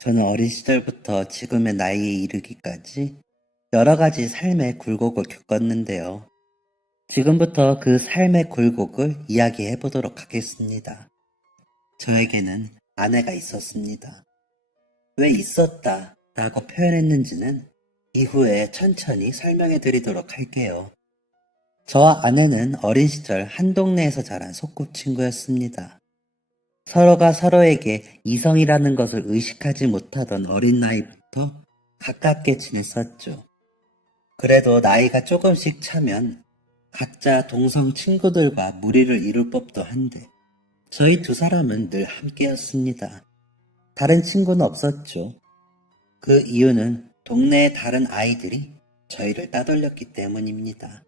저는 어린 시절부터 지금의 나이에 이르기까지 여러 가지 삶의 굴곡을 겪었는데요. 지금부터 그 삶의 굴곡을 이야기해 보도록 하겠습니다. 저에게는 아내가 있었습니다. 왜 있었다 라고 표현했는지는 이후에 천천히 설명해 드리도록 할게요. 저와 아내는 어린 시절 한 동네에서 자란 소꿉친구였습니다. 서로가 서로에게 이성이라는 것을 의식하지 못하던 어린 나이부터 가깝게 지냈었죠. 그래도 나이가 조금씩 차면 각자 동성 친구들과 무리를 이룰 법도 한데 저희 두 사람은 늘 함께였습니다. 다른 친구는 없었죠. 그 이유는 동네의 다른 아이들이 저희를 따돌렸기 때문입니다.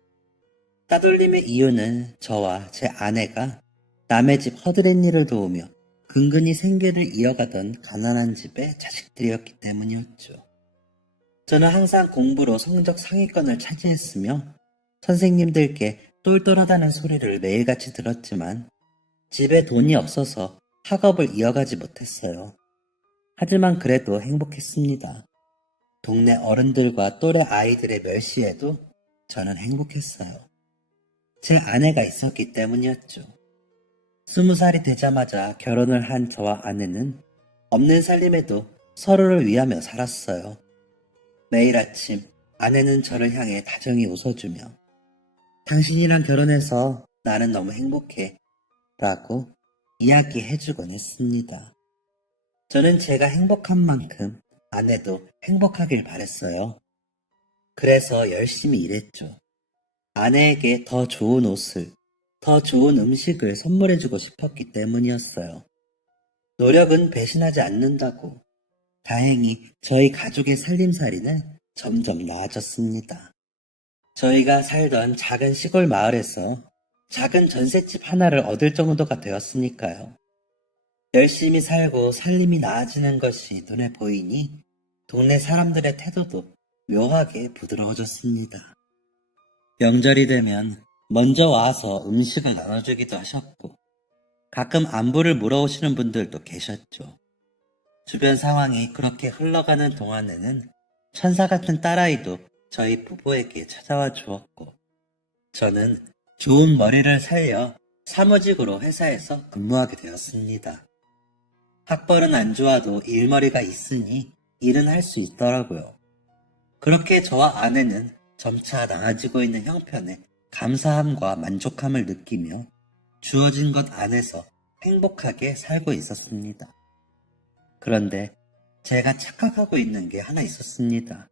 따돌림의 이유는 저와 제 아내가 남의 집 허드렛 일을 도우며 근근히 생계를 이어가던 가난한 집의 자식들이었기 때문이었죠. 저는 항상 공부로 성적 상위권을 차지했으며 선생님들께 똘똘하다는 소리를 매일같이 들었지만 집에 돈이 없어서 학업을 이어가지 못했어요. 하지만 그래도 행복했습니다. 동네 어른들과 또래 아이들의 멸시에도 저는 행복했어요. 제 아내가 있었기 때문이었죠. 20살이 되자마자 결혼을 한 저와 아내는 없는 살림에도 서로를 위하며 살았어요. 매일 아침 아내는 저를 향해 다정히 웃어주며 당신이랑 결혼해서 나는 너무 행복해 라고 이야기해주곤 했습니다. 저는 제가 행복한 만큼 아내도 행복하길 바랬어요. 그래서 열심히 일했죠. 아내에게 더 좋은 옷을, 더 좋은 음식을 선물해주고 싶었기 때문이었어요. 노력은 배신하지 않는다고. 다행히 저희 가족의 살림살이는 점점 나아졌습니다. 저희가 살던 작은 시골 마을에서 작은 전셋집 하나를 얻을 정도가 되었으니까요. 열심히 살고 살림이 나아지는 것이 눈에 보이니 동네 사람들의 태도도 묘하게 부드러워졌습니다. 명절이 되면 먼저 와서 음식을 나눠주기도 하셨고 가끔 안부를 물어오시는 분들도 계셨죠. 주변 상황이 그렇게 흘러가는 동안에는 천사 같은 딸아이도 저희 부부에게 찾아와 주었고 저는 좋은 머리를 살려 사무직으로 회사에서 근무하게 되었습니다. 학벌은 안 좋아도 일머리가 있으니 일은 할 수 있더라고요. 그렇게 저와 아내는 점차 나아지고 있는 형편에 감사함과 만족함을 느끼며 주어진 것 안에서 행복하게 살고 있었습니다. 그런데 제가 착각하고 있는 게 하나 있었습니다.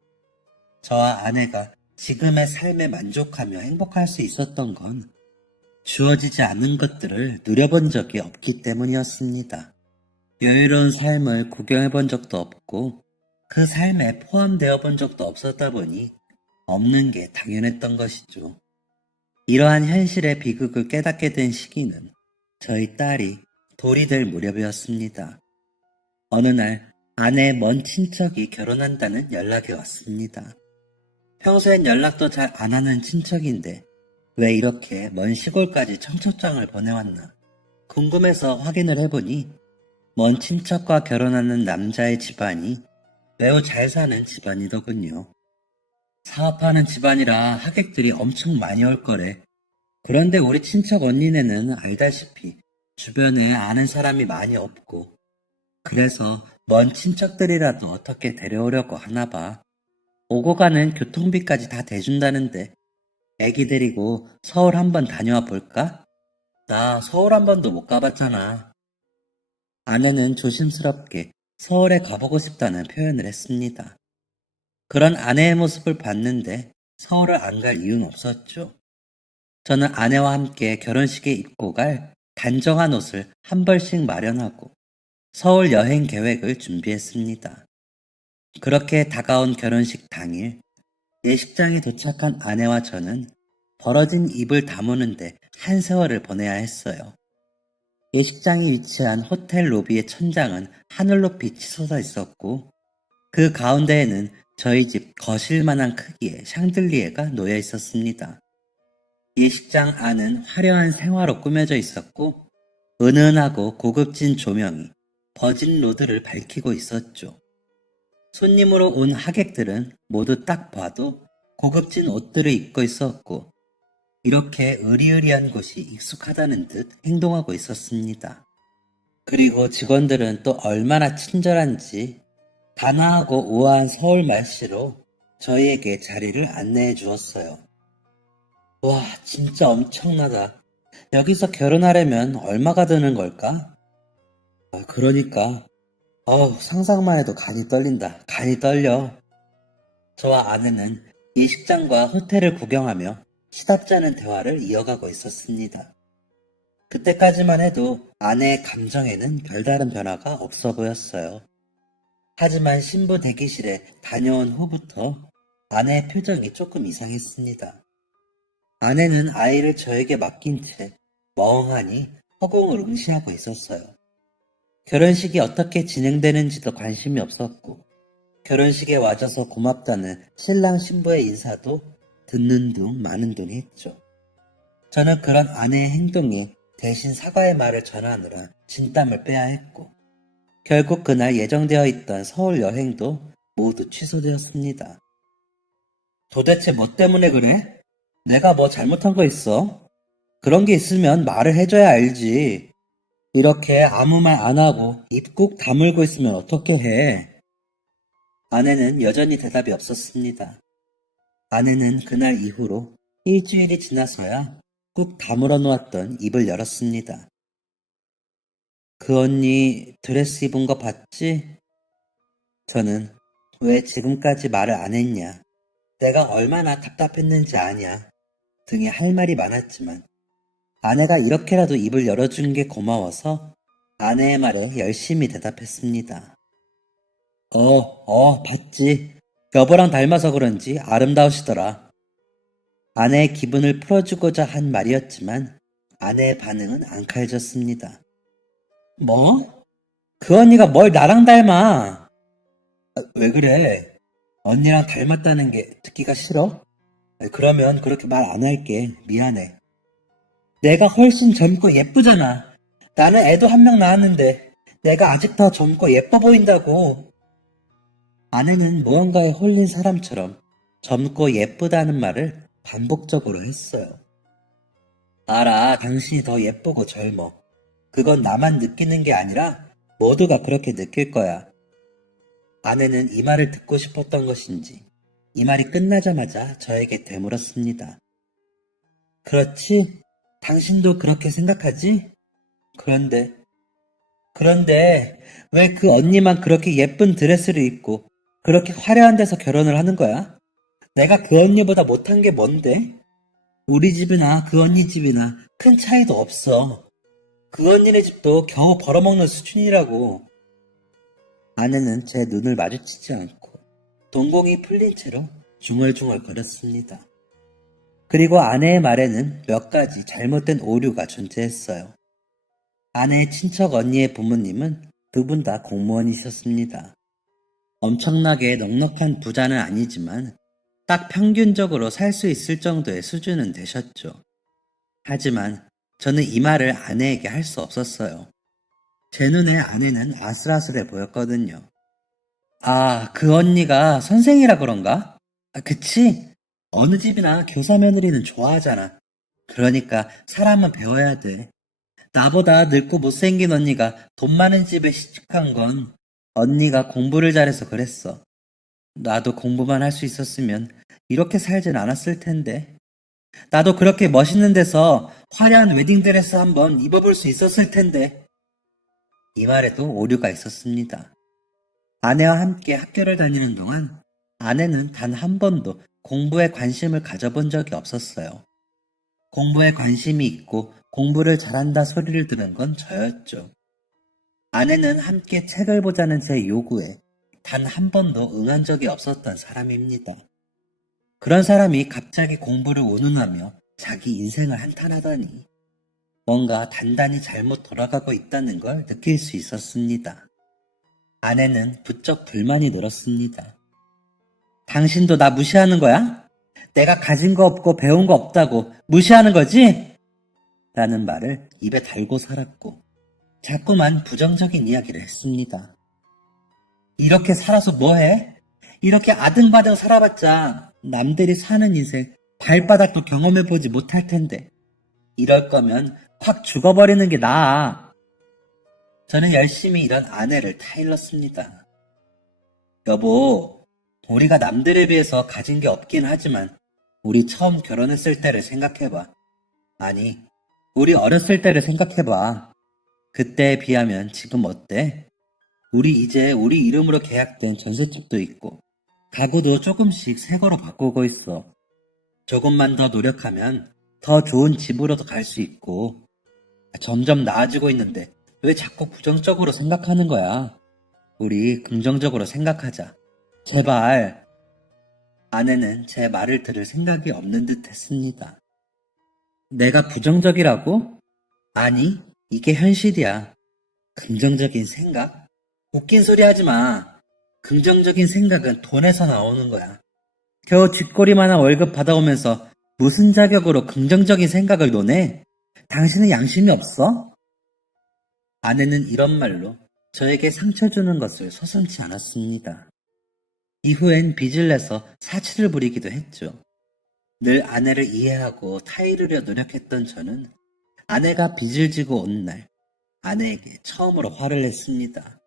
저와 아내가 지금의 삶에 만족하며 행복할 수 있었던 건 주어지지 않은 것들을 누려본 적이 없기 때문이었습니다. 여유로운 삶을 구경해 본 적도 없고 그 삶에 포함되어 본 적도 없었다 보니 없는 게 당연했던 것이죠. 이러한 현실의 비극을 깨닫게 된 시기는 저희 딸이 돌이 될 무렵이었습니다. 어느 날 아내의 먼 친척이 결혼한다는 연락이 왔습니다. 평소엔 연락도 잘 안 하는 친척인데 왜 이렇게 먼 시골까지 청첩장을 보내왔나 궁금해서 확인을 해보니 먼 친척과 결혼하는 남자의 집안이 매우 잘 사는 집안이더군요. 사업하는 집안이라 하객들이 엄청 많이 올 거래. 그런데 우리 친척 언니네는 알다시피 주변에 아는 사람이 많이 없고 그래서 먼 친척들이라도 어떻게 데려오려고 하나 봐. 오고 가는 교통비까지 다 대준다는데 애기 데리고 서울 한번 다녀와 볼까? 나 서울 한 번도 못 가봤잖아. 아내는 조심스럽게 서울에 가보고 싶다는 표현을 했습니다. 그런 아내의 모습을 봤는데 서울을 안 갈 이유는 없었죠. 저는 아내와 함께 결혼식에 입고 갈 단정한 옷을 한 벌씩 마련하고 서울 여행 계획을 준비했습니다. 그렇게 다가온 결혼식 당일 예식장에 도착한 아내와 저는 벌어진 입을 다무는데 한 세월을 보내야 했어요. 예식장이 위치한 호텔 로비의 천장은 하늘로 빛이 솟아 있었고 그 가운데에는 저희 집 거실만한 크기의 샹들리에가 놓여 있었습니다. 예식장 안은 화려한 생화로 꾸며져 있었고 은은하고 고급진 조명이 버진 로드를 밝히고 있었죠. 손님으로 온 하객들은 모두 딱 봐도 고급진 옷들을 입고 있었고, 이렇게 으리으리한 곳이 익숙하다는 듯 행동하고 있었습니다. 그리고 직원들은 또 얼마나 친절한지 단아하고 우아한 서울 말씨로 저희에게 자리를 안내해 주었어요. 와, 진짜 엄청나다. 여기서 결혼하려면 얼마가 드는 걸까? 그러니까, 상상만 해도 간이 떨린다. 간이 떨려. 저와 아내는 이 식장과 호텔을 구경하며 시답지 않은 대화를 이어가고 있었습니다. 그때까지만 해도 아내의 감정에는 별다른 변화가 없어 보였어요. 하지만 신부 대기실에 다녀온 후부터 아내의 표정이 조금 이상했습니다. 아내는 아이를 저에게 맡긴 채 멍하니 허공을 응시하고 있었어요. 결혼식이 어떻게 진행되는지도 관심이 없었고, 결혼식에 와줘서 고맙다는 신랑 신부의 인사도 듣는 둥 마는 둥 했죠. 저는 그런 아내의 행동에 대신 사과의 말을 전하느라 진땀을 빼야 했고, 결국 그날 예정되어 있던 서울 여행도 모두 취소되었습니다. 도대체 뭐 때문에 그래? 내가 뭐 잘못한 거 있어? 그런 게 있으면 말을 해줘야 알지. 이렇게 아무 말 안 하고 입 꾹 다물고 있으면 어떻게 해? 아내는 여전히 대답이 없었습니다. 아내는 그날 이후로 일주일이 지나서야 꾹 다물어 놓았던 입을 열었습니다. 그 언니 드레스 입은 거 봤지? 저는 왜 지금까지 말을 안 했냐? 내가 얼마나 답답했는지 아냐? 등의 할 말이 많았지만 아내가 이렇게라도 입을 열어준 게 고마워서 아내의 말에 열심히 대답했습니다. 봤지. 여보랑 닮아서 그런지 아름다우시더라. 아내의 기분을 풀어주고자 한 말이었지만 아내의 반응은 안 칼졌습니다. 뭐? 그 언니가 뭘 나랑 닮아? 왜 그래? 언니랑 닮았다는 게 듣기가 싫어? 그러면 그렇게 말 안 할게. 미안해. 내가 훨씬 젊고 예쁘잖아. 나는 애도 한 명 낳았는데 내가 아직 더 젊고 예뻐 보인다고. 아내는 무언가에 홀린 사람처럼 젊고 예쁘다는 말을 반복적으로 했어요. 알아, 당신이 더 예쁘고 젊어. 그건 나만 느끼는 게 아니라 모두가 그렇게 느낄 거야. 아내는 이 말을 듣고 싶었던 것인지 이 말이 끝나자마자 저에게 되물었습니다. 그렇지? 당신도 그렇게 생각하지? 그런데 왜 그 언니만 그렇게 예쁜 드레스를 입고 그렇게 화려한 데서 결혼을 하는 거야? 내가 그 언니보다 못한 게 뭔데? 우리 집이나 그 언니 집이나 큰 차이도 없어. 그 언니네 집도 겨우 벌어먹는 수준이라고. 아내는 제 눈을 마주치지 않고 동공이 풀린 채로 중얼중얼 거렸습니다. 그리고 아내의 말에는 몇 가지 잘못된 오류가 존재했어요. 아내의 친척 언니의 부모님은 두 분 다 공무원이셨습니다. 엄청나게 넉넉한 부자는 아니지만 딱 평균적으로 살 수 있을 정도의 수준은 되셨죠. 하지만 저는 이 말을 아내에게 할 수 없었어요. 제 눈에 아내는 아슬아슬해 보였거든요. 아, 그 언니가 선생이라 그런가? 그치? 어느 집이나 교사 며느리는 좋아하잖아. 그러니까 사람은 배워야 돼. 나보다 늙고 못생긴 언니가 돈 많은 집에 시집간 건 언니가 공부를 잘해서 그랬어. 나도 공부만 할 수 있었으면 이렇게 살진 않았을 텐데. 나도 그렇게 멋있는 데서 화려한 웨딩드레스 한번 입어볼 수 있었을 텐데. 이 말에도 오류가 있었습니다. 아내와 함께 학교를 다니는 동안 아내는 단 한 번도 공부에 관심을 가져본 적이 없었어요. 공부에 관심이 있고 공부를 잘한다 소리를 들은 건 저였죠. 아내는 함께 책을 보자는 제 요구에 단 한 번도 응한 적이 없었던 사람입니다. 그런 사람이 갑자기 공부를 운운하며 자기 인생을 한탄하다니 뭔가 단단히 잘못 돌아가고 있다는 걸 느낄 수 있었습니다. 아내는 부쩍 불만이 늘었습니다. 당신도 나 무시하는 거야? 내가 가진 거 없고 배운 거 없다고 무시하는 거지? 라는 말을 입에 달고 살았고 자꾸만 부정적인 이야기를 했습니다. 이렇게 살아서 뭐해? 이렇게 아등바등 살아봤자 남들이 사는 인생 발바닥도 경험해보지 못할 텐데. 이럴 거면 확 죽어버리는 게 나아. 저는 열심히 일한 아내를 타일렀습니다. 여보, 우리가 남들에 비해서 가진 게 없긴 하지만 우리 처음 결혼했을 때를 생각해봐. 아니, 우리 어렸을 때를 생각해봐. 그때에 비하면 지금 어때? 우리 이제 우리 이름으로 계약된 전셋집도 있고 가구도 조금씩 새 거로 바꾸고 있어. 조금만 더 노력하면 더 좋은 집으로도 갈 수 있고 점점 나아지고 있는데 왜 자꾸 부정적으로 생각하는 거야? 우리 긍정적으로 생각하자. 제발. 아내는 제 말을 들을 생각이 없는 듯 했습니다. 내가 부정적이라고? 아니, 이게 현실이야. 긍정적인 생각? 웃긴 소리 하지 마. 긍정적인 생각은 돈에서 나오는 거야. 겨우 쥐꼬리만한 월급 받아오면서 무슨 자격으로 긍정적인 생각을 논해? 당신은 양심이 없어? 아내는 이런 말로 저에게 상처 주는 것을 서슴지 않았습니다. 이후엔 빚을 내서 사치를 부리기도 했죠. 늘 아내를 이해하고 타이르려 노력했던 저는 아내가 빚을 지고 온 날 아내에게 처음으로 화를 냈습니다.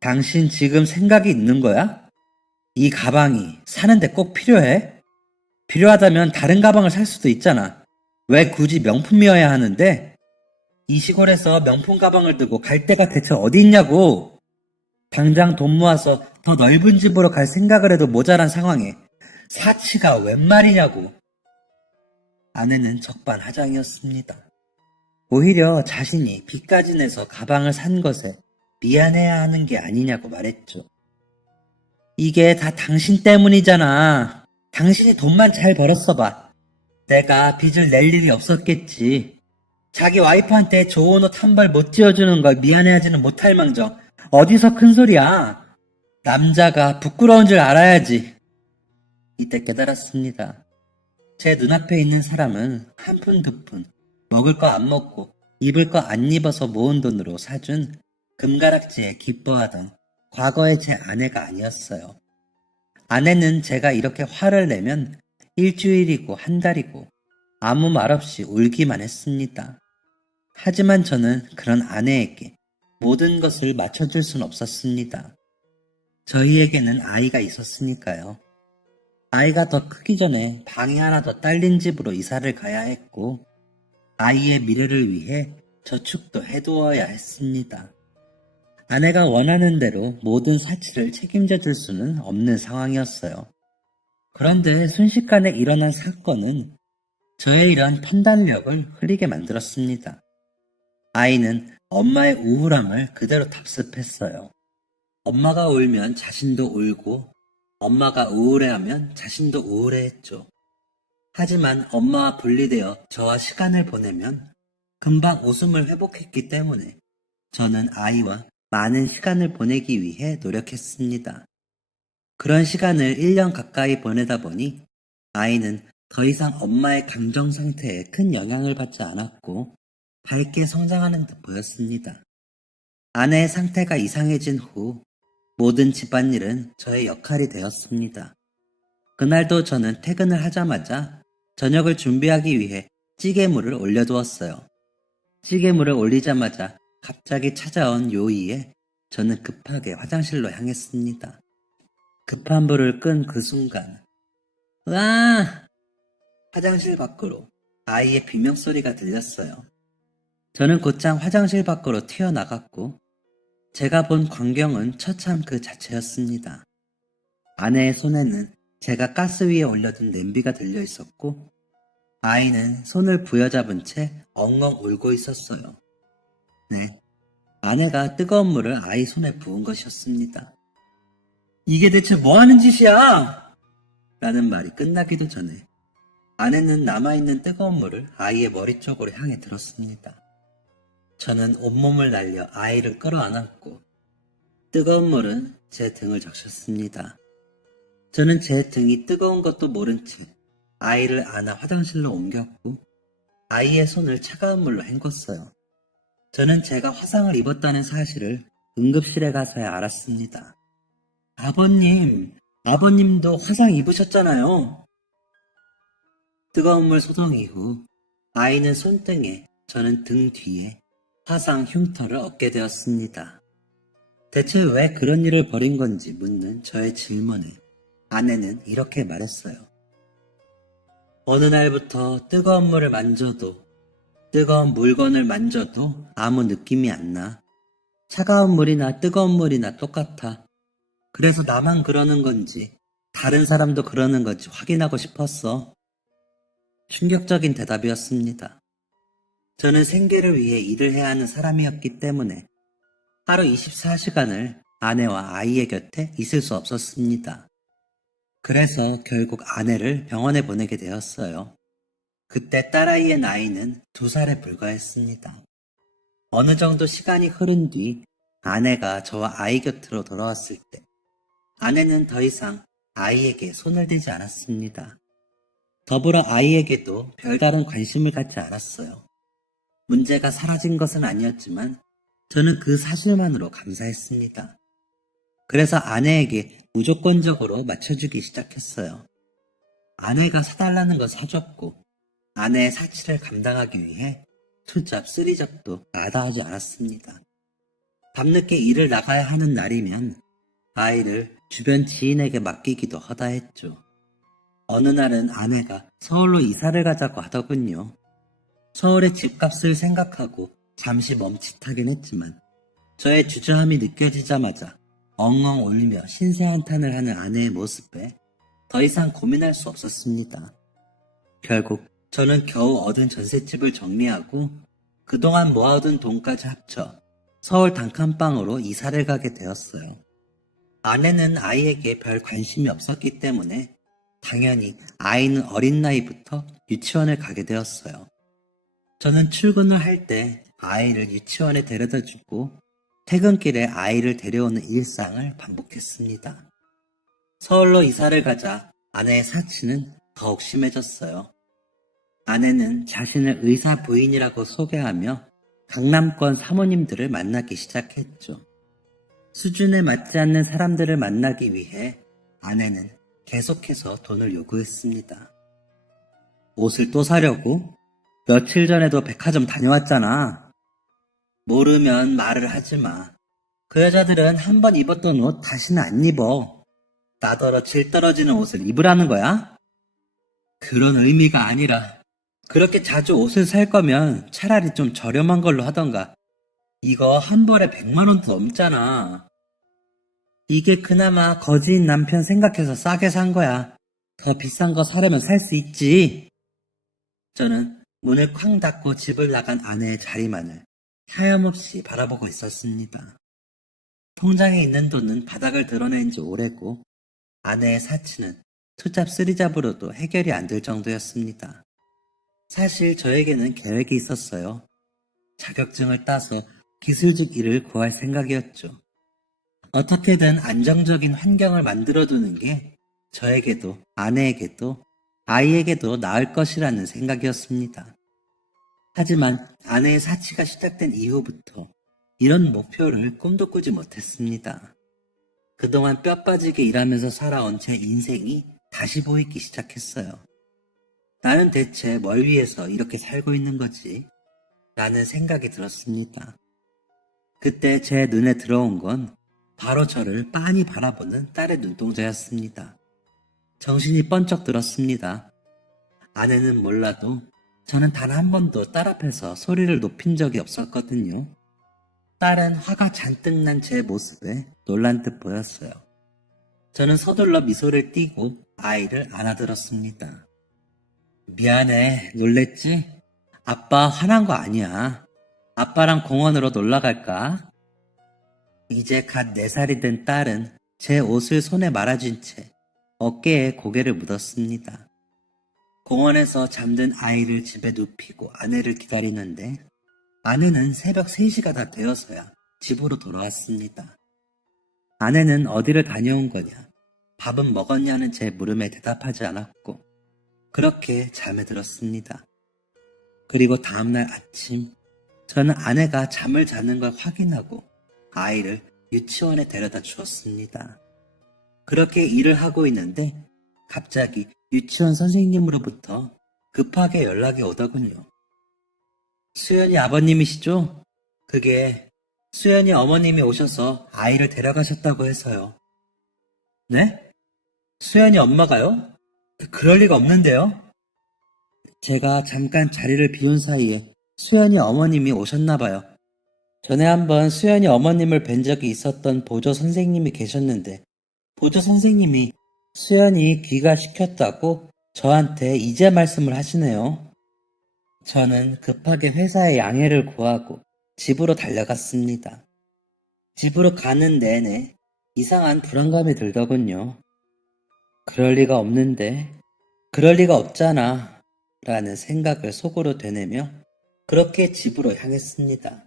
당신 지금 생각이 있는 거야? 이 가방이 사는데 꼭 필요해? 필요하다면 다른 가방을 살 수도 있잖아. 왜 굳이 명품이어야 하는데? 이 시골에서 명품 가방을 들고 갈 데가 대체 어디 있냐고! 당장 돈 모아서 더 넓은 집으로 갈 생각을 해도 모자란 상황에 사치가 웬 말이냐고. 아내는 적반하장이었습니다. 오히려 자신이 빚까지 내서 가방을 산 것에 미안해야 하는 게 아니냐고 말했죠. 이게 다 당신 때문이잖아. 당신이 돈만 잘 벌었어 봐. 내가 빚을 낼 일이 없었겠지. 자기 와이프한테 좋은 옷 한 벌 못 지어주는 걸 미안해하지는 못할 망정 어디서 큰 소리야. 남자가 부끄러운 줄 알아야지. 이때 깨달았습니다. 제 눈앞에 있는 사람은 한 푼 두 푼 먹을 거 안 먹고 입을 거 안 입어서 모은 돈으로 사준 금가락지에 기뻐하던 과거의 제 아내가 아니었어요. 아내는 제가 이렇게 화를 내면 일주일이고 한 달이고 아무 말 없이 울기만 했습니다. 하지만 저는 그런 아내에게 모든 것을 맞춰줄 순 없었습니다. 저희에게는 아이가 있었으니까요. 아이가 더 크기 전에 방이 하나 더 딸린 집으로 이사를 가야 했고 아이의 미래를 위해 저축도 해두어야 했습니다. 아내가 원하는 대로 모든 사치를 책임져 줄 수는 없는 상황이었어요. 그런데 순식간에 일어난 사건은 저의 이러한 판단력을 흐리게 만들었습니다. 아이는 엄마의 우울함을 그대로 답습했어요. 엄마가 울면 자신도 울고 엄마가 우울해하면 자신도 우울해했죠. 하지만 엄마와 분리되어 저와 시간을 보내면 금방 웃음을 회복했기 때문에 저는 아이와 많은 시간을 보내기 위해 노력했습니다. 그런 시간을 1년 가까이 보내다 보니 아이는 더 이상 엄마의 감정 상태에 큰 영향을 받지 않았고 밝게 성장하는 듯 보였습니다. 아내의 상태가 이상해진 후 모든 집안일은 저의 역할이 되었습니다. 그날도 저는 퇴근을 하자마자 저녁을 준비하기 위해 찌개물을 올려두었어요. 찌개물을 올리자마자 갑자기 찾아온 요의에 저는 급하게 화장실로 향했습니다. 급한 불을 끈 그 순간, 으아! 화장실 밖으로 아이의 비명소리가 들렸어요. 저는 곧장 화장실 밖으로 튀어나갔고 제가 본 광경은 처참 그 자체였습니다. 아내의 손에는 제가 가스 위에 올려둔 냄비가 들려 있었고 아이는 손을 부여잡은 채 엉엉 울고 있었어요. 네, 아내가 뜨거운 물을 아이 손에 부은 것이었습니다. 이게 대체 뭐 하는 짓이야? 라는 말이 끝나기도 전에 아내는 남아있는 뜨거운 물을 아이의 머리 쪽으로 향해 들었습니다. 저는 온몸을 날려 아이를 끌어안았고 뜨거운 물은 제 등을 적셨습니다. 저는 제 등이 뜨거운 것도 모른 채 아이를 안아 화장실로 옮겼고 아이의 손을 차가운 물로 헹궜어요. 저는 제가 화상을 입었다는 사실을 응급실에 가서야 알았습니다. 아버님도 화상 입으셨잖아요. 뜨거운 물 소독 이후 아이는 손등에, 저는 등 뒤에 화상 흉터를 얻게 되었습니다. 대체 왜 그런 일을 벌인 건지 묻는 저의 질문에 아내는 이렇게 말했어요. 어느 날부터 뜨거운 물을 만져도, 뜨거운 물건을 만져도 아무 느낌이 안 나. 차가운 물이나 뜨거운 물이나 똑같아. 그래서 나만 그러는 건지 다른 사람도 그러는 건지 확인하고 싶었어. 충격적인 대답이었습니다. 저는 생계를 위해 일을 해야 하는 사람이었기 때문에 하루 24시간을 아내와 아이의 곁에 있을 수 없었습니다. 그래서 결국 아내를 병원에 보내게 되었어요. 그때 딸아이의 나이는 2살에 불과했습니다. 어느 정도 시간이 흐른 뒤 아내가 저와 아이 곁으로 돌아왔을 때 아내는 더 이상 아이에게 손을 대지 않았습니다. 더불어 아이에게도 별다른 관심을 갖지 않았어요. 문제가 사라진 것은 아니었지만 저는 그 사실만으로 감사했습니다. 그래서 아내에게 무조건적으로 맞춰주기 시작했어요. 아내가 사달라는 건 사줬고 아내의 사치를 감당하기 위해 투잡, 쓰리잡도 마다하지 않았습니다. 밤늦게 일을 나가야 하는 날이면 아이를 주변 지인에게 맡기기도 허다했죠. 어느 날은 아내가 서울로 이사를 가자고 하더군요. 서울의 집값을 생각하고 잠시 멈칫하긴 했지만 저의 주저함이 느껴지자마자 엉엉 울며 신세한탄을 하는 아내의 모습에 더 이상 고민할 수 없었습니다. 결국 저는 겨우 얻은 전셋집을 정리하고 그동안 모아둔 돈까지 합쳐 서울 단칸방으로 이사를 가게 되었어요. 아내는 아이에게 별 관심이 없었기 때문에 당연히 아이는 어린 나이부터 유치원을 가게 되었어요. 저는 출근을 할 때 아이를 유치원에 데려다 주고 퇴근길에 아이를 데려오는 일상을 반복했습니다. 서울로 이사를 가자 아내의 사치는 더욱 심해졌어요. 아내는 자신을 의사 부인이라고 소개하며 강남권 사모님들을 만나기 시작했죠. 수준에 맞지 않는 사람들을 만나기 위해 아내는 계속해서 돈을 요구했습니다. 옷을 또 사려고? 며칠 전에도 백화점 다녀왔잖아. 모르면 말을 하지 마. 그 여자들은 한 번 입었던 옷 다시는 안 입어. 나더러 질 떨어지는 옷을 입으라는 거야? 그런 의미가 아니라 그렇게 자주 옷을 살 거면 차라리 좀 저렴한 걸로 하던가. 이거 한 벌에 100만 원도 넘잖아. 이게 그나마 거지인 남편 생각해서 싸게 산 거야. 더 비싼 거 사려면 살 수 있지. 저는 문을 쾅 닫고 집을 나간 아내의 자리만을 하염없이 바라보고 있었습니다. 통장에 있는 돈은 바닥을 드러낸 지 오래고 아내의 사치는 투잡 쓰리잡으로도 해결이 안 될 정도였습니다. 사실 저에게는 계획이 있었어요. 자격증을 따서 기술직 일을 구할 생각이었죠. 어떻게든 안정적인 환경을 만들어두는 게 저에게도 아내에게도 아이에게도 나을 것이라는 생각이었습니다. 하지만 아내의 사치가 시작된 이후부터 이런 목표를 꿈도 꾸지 못했습니다. 그동안 뼈 빠지게 일하면서 살아온 제 인생이 다시 보이기 시작했어요. 나는 대체 뭘 위해서 이렇게 살고 있는 거지? 라는 생각이 들었습니다. 그때 제 눈에 들어온 건 바로 저를 빤히 바라보는 딸의 눈동자였습니다. 정신이 번쩍 들었습니다. 아내는 몰라도 저는 단 한 번도 딸 앞에서 소리를 높인 적이 없었거든요. 딸은 화가 잔뜩 난 제 모습에 놀란 듯 보였어요. 저는 서둘러 미소를 띠고 아이를 안아들었습니다. 미안해, 놀랬지? 아빠 화난 거 아니야. 아빠랑 공원으로 놀러 갈까? 이제 갓 4살이 된 딸은 제 옷을 손에 말아준 채 어깨에 고개를 묻었습니다. 공원에서 잠든 아이를 집에 눕히고 아내를 기다리는데 아내는 새벽 3시가 다 되어서야 집으로 돌아왔습니다. 아내는 어디를 다녀온 거냐, 밥은 먹었냐는 제 물음에 대답하지 않았고 그렇게 잠에 들었습니다. 그리고 다음날 아침 저는 아내가 잠을 자는 걸 확인하고 아이를 유치원에 데려다 주었습니다. 그렇게 일을 하고 있는데 갑자기 유치원 선생님으로부터 급하게 연락이 오더군요. 수연이 아버님이시죠? 그게 수연이 어머님이 오셔서 아이를 데려가셨다고 해서요. 네? 수연이 엄마가요? 그럴 리가 없는데요? 제가 잠깐 자리를 비운 사이에 수연이 어머님이 오셨나 봐요. 전에 한번 수연이 어머님을 뵌 적이 있었던 보조 선생님이 계셨는데 보조 선생님이 수연이 귀가시켰다고 저한테 이제 말씀을 하시네요. 저는 급하게 회사에 양해를 구하고 집으로 달려갔습니다. 집으로 가는 내내 이상한 불안감이 들더군요. 그럴 리가 없는데, 그럴 리가 없잖아 라는 생각을 속으로 되뇌며 그렇게 집으로 향했습니다.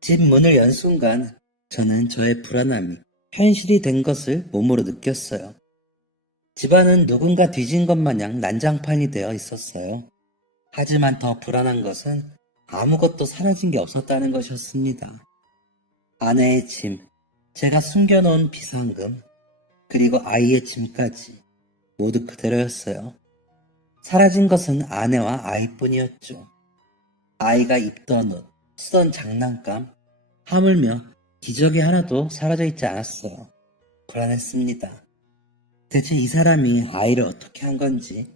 집 문을 연 순간 저는 저의 불안함이 현실이 된 것을 몸으로 느꼈어요. 집안은 누군가 뒤진 것 마냥 난장판이 되어 있었어요. 하지만 더 불안한 것은 아무것도 사라진 게 없었다는 것이었습니다. 아내의 짐, 제가 숨겨놓은 비상금, 그리고 아이의 짐까지 모두 그대로였어요. 사라진 것은 아내와 아이뿐이었죠. 아이가 입던 옷, 쓰던 장난감, 하물며 기저귀 하나도 사라져 있지 않았어요. 불안했습니다. 대체 이 사람이 아이를 어떻게 한 건지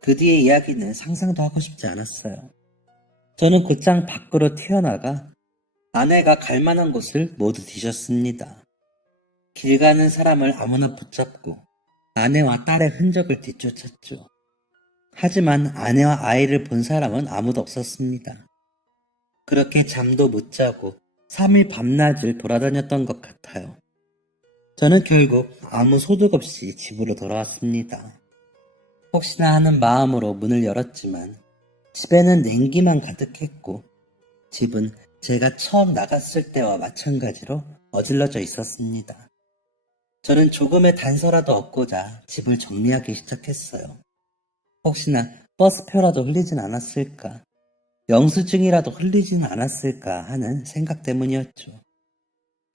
그 뒤의 이야기는 상상도 하고 싶지 않았어요. 저는 곧장 밖으로 튀어나가 아내가 갈 만한 곳을 모두 뒤졌습니다. 길 가는 사람을 아무나 붙잡고 아내와 딸의 흔적을 뒤쫓았죠. 하지만 아내와 아이를 본 사람은 아무도 없었습니다. 그렇게 잠도 못 자고 3일 밤낮을 돌아다녔던 것 같아요. 저는 결국 아무 소득 없이 집으로 돌아왔습니다. 혹시나 하는 마음으로 문을 열었지만 집에는 냉기만 가득했고 집은 제가 처음 나갔을 때와 마찬가지로 어질러져 있었습니다. 저는 조금의 단서라도 얻고자 집을 정리하기 시작했어요. 혹시나 버스표라도 흘리진 않았을까, 영수증이라도 흘리진 않았을까 하는 생각 때문이었죠.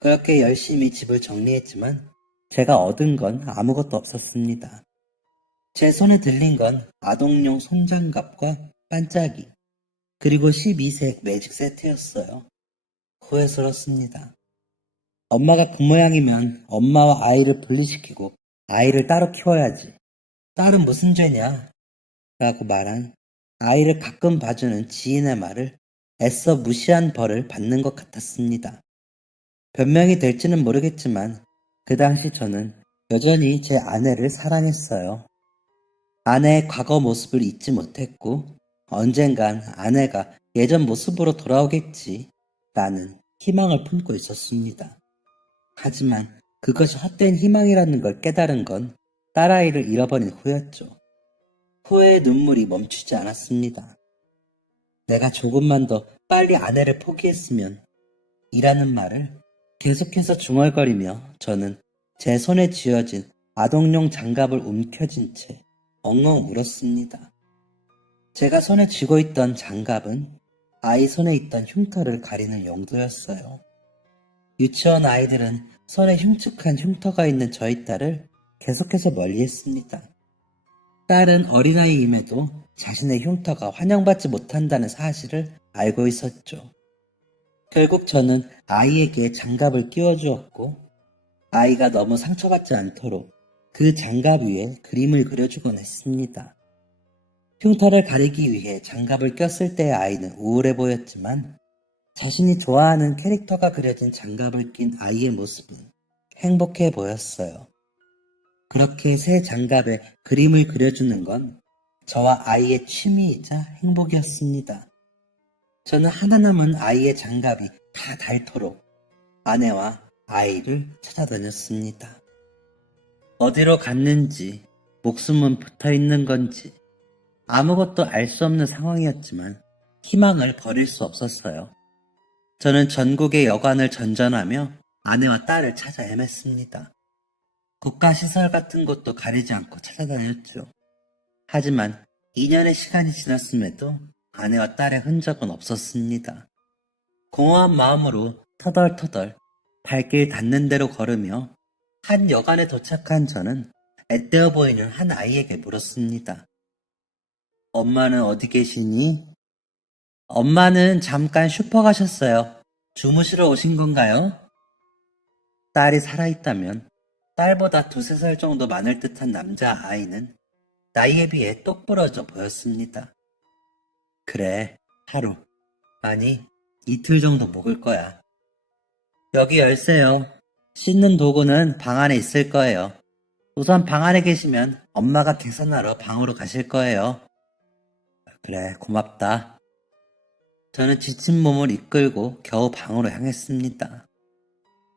그렇게 열심히 집을 정리했지만 제가 얻은 건 아무것도 없었습니다. 제 손에 들린 건 아동용 손장갑과 반짝이, 그리고 12색 매직 세트였어요. 후회스럽습니다. 엄마가 그 모양이면 엄마와 아이를 분리시키고 아이를 따로 키워야지. 딸은 무슨 죄냐? 라고 말한 아이를 가끔 봐주는 지인의 말을 애써 무시한 벌을 받는 것 같았습니다. 변명이 될지는 모르겠지만 그 당시 저는 여전히 제 아내를 사랑했어요. 아내의 과거 모습을 잊지 못했고 언젠간 아내가 예전 모습으로 돌아오겠지 라는 희망을 품고 있었습니다. 하지만 그것이 헛된 희망이라는 걸 깨달은 건 딸아이를 잃어버린 후였죠. 후회의 눈물이 멈추지 않았습니다. 내가 조금만 더 빨리 아내를 포기했으면 이라는 말을 계속해서 중얼거리며 저는 제 손에 쥐어진 아동용 장갑을 움켜쥔 채 엉엉 울었습니다. 제가 손에 쥐고 있던 장갑은 아이 손에 있던 흉터를 가리는 용도였어요. 유치원 아이들은 손에 흉측한 흉터가 있는 저희 딸을 계속해서 멀리했습니다. 딸은 어린아이임에도 자신의 흉터가 환영받지 못한다는 사실을 알고 있었죠. 결국 저는 아이에게 장갑을 끼워주었고 아이가 너무 상처받지 않도록 그 장갑 위에 그림을 그려주곤 했습니다. 흉터를 가리기 위해 장갑을 꼈을 때의 아이는 우울해 보였지만 자신이 좋아하는 캐릭터가 그려진 장갑을 낀 아이의 모습은 행복해 보였어요. 그렇게 새 장갑에 그림을 그려주는 건 저와 아이의 취미이자 행복이었습니다. 저는 하나 남은 아이의 장갑이 다 닳도록 아내와 아이를 찾아다녔습니다. 어디로 갔는지, 목숨은 붙어 있는 건지 아무것도 알 수 없는 상황이었지만 희망을 버릴 수 없었어요. 저는 전국의 여관을 전전하며 아내와 딸을 찾아 헤맸습니다. 국가시설 같은 곳도 가리지 않고 찾아다녔죠. 하지만 2년의 시간이 지났음에도 아내와 딸의 흔적은 없었습니다. 공허한 마음으로 터덜터덜 발길 닿는 대로 걸으며 한 여관에 도착한 저는 앳되어 보이는 한 아이에게 물었습니다. 엄마는 어디 계시니? 엄마는 잠깐 슈퍼 가셨어요. 주무시러 오신 건가요? 딸이 살아있다면 딸보다 두세 살 정도 많을 듯한 남자 아이는 나이에 비해 똑부러져 보였습니다. 그래, 하루, 아니, 이틀 정도 묵을 거야. 여기 열쇠요. 씻는 도구는 방 안에 있을 거예요. 우선 방 안에 계시면 엄마가 계산하러 방으로 가실 거예요. 그래, 고맙다. 저는 지친 몸을 이끌고 겨우 방으로 향했습니다.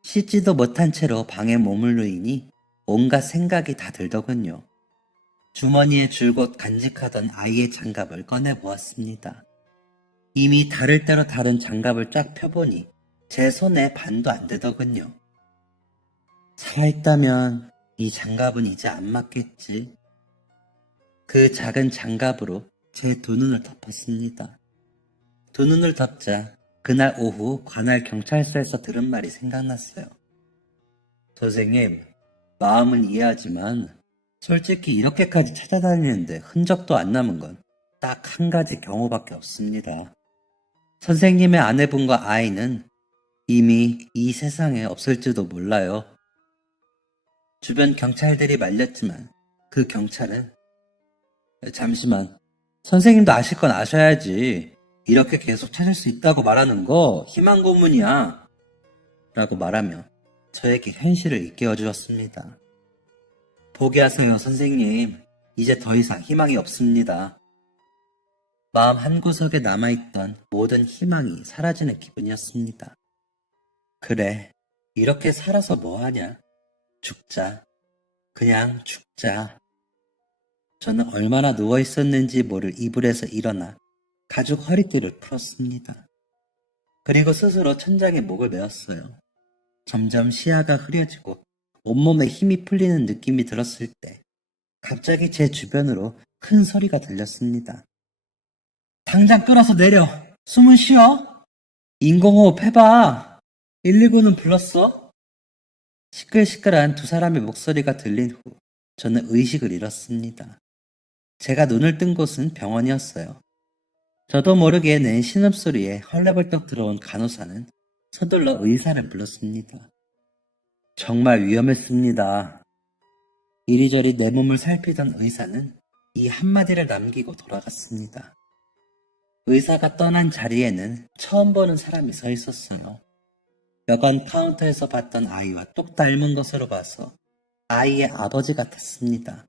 씻지도 못한 채로 방에 머물르이니 온갖 생각이 다 들더군요. 주머니에 줄곧 간직하던 아이의 장갑을 꺼내보았습니다. 이미 다를 대로 다른 장갑을 쫙 펴보니 제 손에 반도 안 되더군요. 살아있다면 이 장갑은 이제 안 맞겠지. 그 작은 장갑으로 제 두 눈을 덮었습니다. 두 눈을 덮자 그날 오후 관할 경찰서에서 들은 말이 생각났어요. 선생님, 마음은 이해하지만 솔직히 이렇게까지 찾아다니는데 흔적도 안 남은 건 딱 한 가지 경우밖에 없습니다. 선생님의 아내분과 아이는 이미 이 세상에 없을지도 몰라요. 주변 경찰들이 말렸지만 그 경찰은 잠시만, 선생님도 아실 건 아셔야지. 이렇게 계속 찾을 수 있다고 말하는 거 희망 고문이야. 라고 말하며 저에게 현실을 일깨워 주었습니다. 포기하세요, 선생님. 이제 더 이상 희망이 없습니다. 마음 한구석에 남아있던 모든 희망이 사라지는 기분이었습니다. 그래, 이렇게 살아서 뭐하냐. 죽자. 그냥 죽자. 저는 얼마나 누워있었는지 모를 이불에서 일어나 가죽 허리띠를 풀었습니다. 그리고 스스로 천장에 목을 메었어요. 점점 시야가 흐려지고 온몸에 힘이 풀리는 느낌이 들었을 때 갑자기 제 주변으로 큰 소리가 들렸습니다. 당장 끌어서 내려! 숨은 쉬어! 인공호흡 해봐! 119는 불렀어? 시끌시끌한 두 사람의 목소리가 들린 후 저는 의식을 잃었습니다. 제가 눈을 뜬 곳은 병원이었어요. 저도 모르게 낸 신음소리에 헐레벌떡 들어온 간호사는 서둘러 의사를 불렀습니다. 정말 위험했습니다. 이리저리 내 몸을 살피던 의사는 이 한마디를 남기고 돌아갔습니다. 의사가 떠난 자리에는 처음 보는 사람이 서 있었어요. 여관 카운터에서 봤던 아이와 똑 닮은 것으로 봐서 아이의 아버지 같았습니다.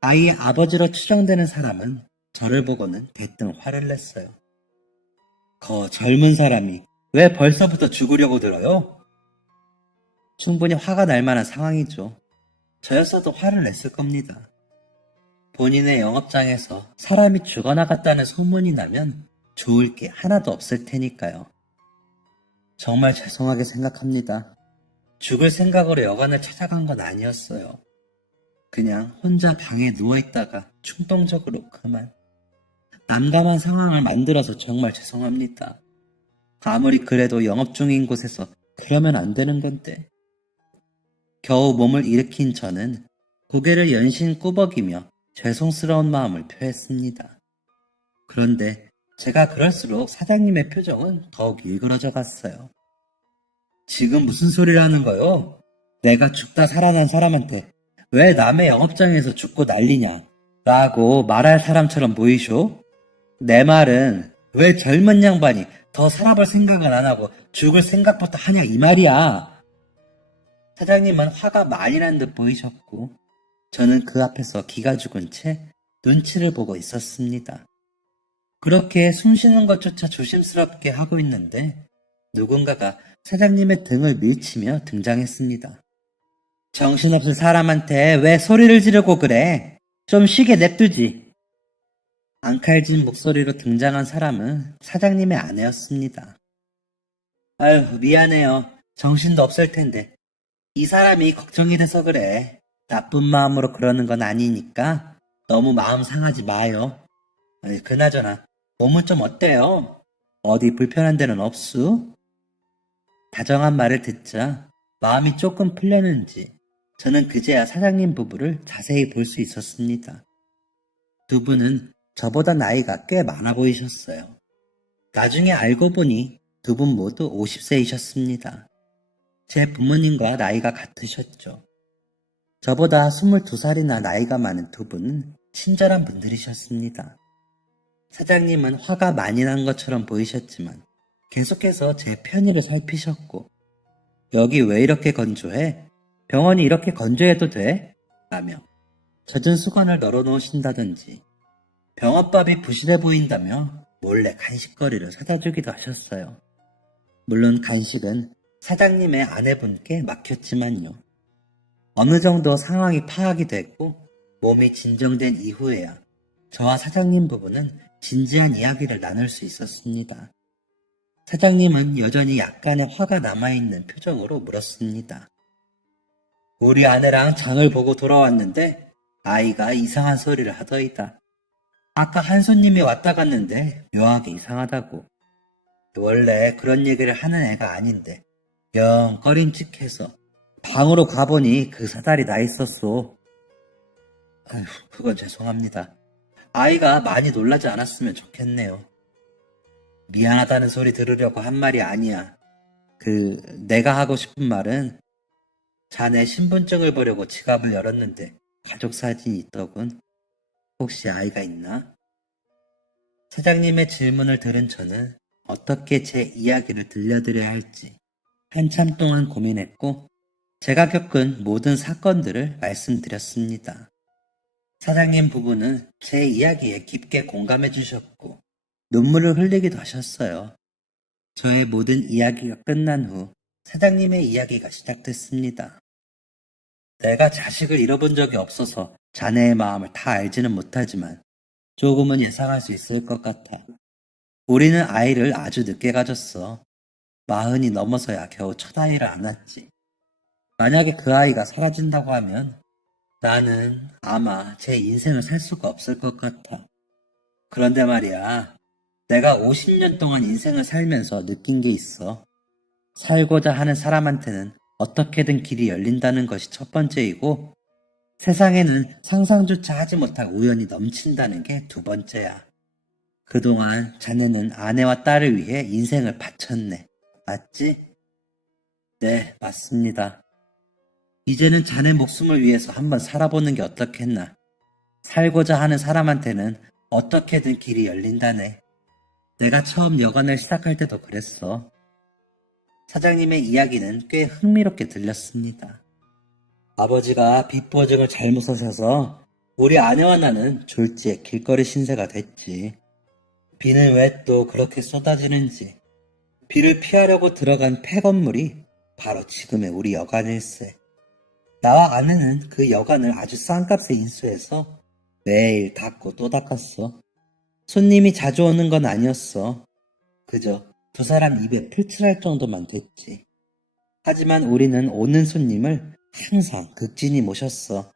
아이의 아버지로 추정되는 사람은 저를 보고는 대뜸 화를 냈어요. 거 젊은 사람이 왜 벌써부터 죽으려고 들어요? 충분히 화가 날 만한 상황이죠. 저였어도 화를 냈을 겁니다. 본인의 영업장에서 사람이 죽어나갔다는 소문이 나면 좋을 게 하나도 없을 테니까요. 정말 죄송하게 생각합니다. 죽을 생각으로 여관을 찾아간 건 아니었어요. 그냥 혼자 방에 누워있다가 충동적으로 그만. 난감한 상황을 만들어서 정말 죄송합니다. 아무리 그래도 영업 중인 곳에서 그러면 안 되는 건데. 겨우 몸을 일으킨 저는 고개를 연신 꾸벅이며 죄송스러운 마음을 표했습니다. 그런데 제가 그럴수록 사장님의 표정은 더욱 일그러져 갔어요. 지금 무슨 소리를 하는 거요? 내가 죽다 살아난 사람한테 왜 남의 영업장에서 죽고 난리냐? 라고 말할 사람처럼 보이쇼? 내 말은 왜 젊은 양반이 더 살아볼 생각을 안 하고 죽을 생각부터 하냐 이 말이야. 사장님은 화가 많이 난 듯 보이셨고 저는 그 앞에서 기가 죽은 채 눈치를 보고 있었습니다. 그렇게 숨쉬는 것조차 조심스럽게 하고 있는데 누군가가 사장님의 등을 밀치며 등장했습니다. 정신없을 사람한테 왜 소리를 지르고 그래? 좀 쉬게 냅두지. 앙칼진 목소리로 등장한 사람은 사장님의 아내였습니다. 아유, 미안해요. 정신도 없을 텐데. 이 사람이 걱정이 돼서 그래. 나쁜 마음으로 그러는 건 아니니까 너무 마음 상하지 마요. 아니, 그나저나 몸은 좀 어때요? 어디 불편한 데는 없수? 다정한 말을 듣자 마음이 조금 풀렸는지 저는 그제야 사장님 부부를 자세히 볼 수 있었습니다. 두 분은 저보다 나이가 꽤 많아 보이셨어요. 나중에 알고 보니 두 분 모두 50세이셨습니다. 제 부모님과 나이가 같으셨죠. 저보다 22살이나 나이가 많은 두 분은 친절한 분들이셨습니다. 사장님은 화가 많이 난 것처럼 보이셨지만 계속해서 제 편의를 살피셨고, 여기 왜 이렇게 건조해? 병원이 이렇게 건조해도 돼? 라며 젖은 수건을 널어놓으신다든지, 병원밥이 부실해 보인다며 몰래 간식거리를 사다 주기도 하셨어요. 물론 간식은 사장님의 아내분께 맡겼지만요. 어느 정도 상황이 파악이 됐고 몸이 진정된 이후에야 저와 사장님 부부는 진지한 이야기를 나눌 수 있었습니다. 사장님은 여전히 약간의 화가 남아있는 표정으로 물었습니다. 우리 아내랑 장을 보고 돌아왔는데 아이가 이상한 소리를 하더이다. 아까 한 손님이 왔다 갔는데 묘하게 이상하다고. 원래 그런 얘기를 하는 애가 아닌데 영 꺼림칙해서 방으로 가보니 그 사달이 나 있었소. 아휴, 그건 죄송합니다. 아이가 많이 놀라지 않았으면 좋겠네요. 미안하다는 소리 들으려고 한 말이 아니야. 내가 하고 싶은 말은 자네 신분증을 보려고 지갑을 열었는데 가족 사진이 있더군. 혹시 아이가 있나? 사장님의 질문을 들은 저는 어떻게 제 이야기를 들려드려야 할지 한참 동안 고민했고 제가 겪은 모든 사건들을 말씀드렸습니다. 사장님 부부는 제 이야기에 깊게 공감해 주셨고 눈물을 흘리기도 하셨어요. 저의 모든 이야기가 끝난 후 사장님의 이야기가 시작됐습니다. 내가 자식을 잃어본 적이 없어서 자네의 마음을 다 알지는 못하지만 조금은 예상할 수 있을 것 같아. 우리는 아이를 아주 늦게 가졌어. 40이 넘어서야 겨우 첫 아이를 안았지. 만약에 그 아이가 사라진다고 하면 나는 아마 제 인생을 살 수가 없을 것 같아. 그런데 말이야, 내가 50년 동안 인생을 살면서 느낀 게 있어. 살고자 하는 사람한테는 어떻게든 길이 열린다는 것이 첫 번째이고, 세상에는 상상조차 하지 못할 우연이 넘친다는 게 두 번째야. 그동안 자네는 아내와 딸을 위해 인생을 바쳤네. 맞지? 네, 맞습니다. 이제는 자네 목숨을 위해서 한번 살아보는 게 어떻겠나. 살고자 하는 사람한테는 어떻게든 길이 열린다네. 내가 처음 여관을 시작할 때도 그랬어. 사장님의 이야기는 꽤 흥미롭게 들렸습니다. 아버지가 빚 보증을 잘못 서셔서 우리 아내와 나는 졸지에 길거리 신세가 됐지. 비는 왜 또 그렇게 쏟아지는지. 비를 피하려고 들어간 폐건물이 바로 지금의 우리 여관일세. 나와 아내는 그 여관을 아주 싼 값에 인수해서 매일 닦고 또 닦았어. 손님이 자주 오는 건 아니었어. 그저 두 사람 입에 풀칠할 정도만 됐지. 하지만 우리는 오는 손님을 항상 극진히 모셨어.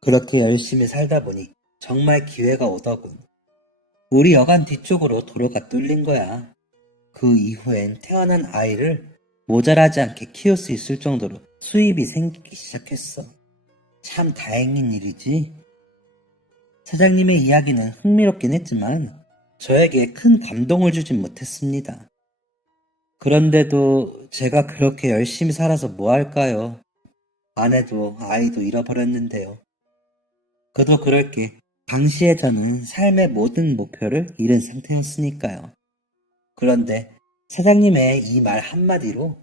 그렇게 열심히 살다 보니 정말 기회가 오더군. 우리 여관 뒤쪽으로 도로가 뚫린 거야. 그 이후엔 태어난 아이를 모자라지 않게 키울 수 있을 정도로 수입이 생기기 시작했어. 참 다행인 일이지. 사장님의 이야기는 흥미롭긴 했지만 저에게 큰 감동을 주진 못했습니다. 그런데도 제가 그렇게 열심히 살아서 뭐 할까요? 아내도 아이도 잃어버렸는데요. 그도 그럴 게 당시에 저는 삶의 모든 목표를 잃은 상태였으니까요. 그런데 사장님의 이 말 한마디로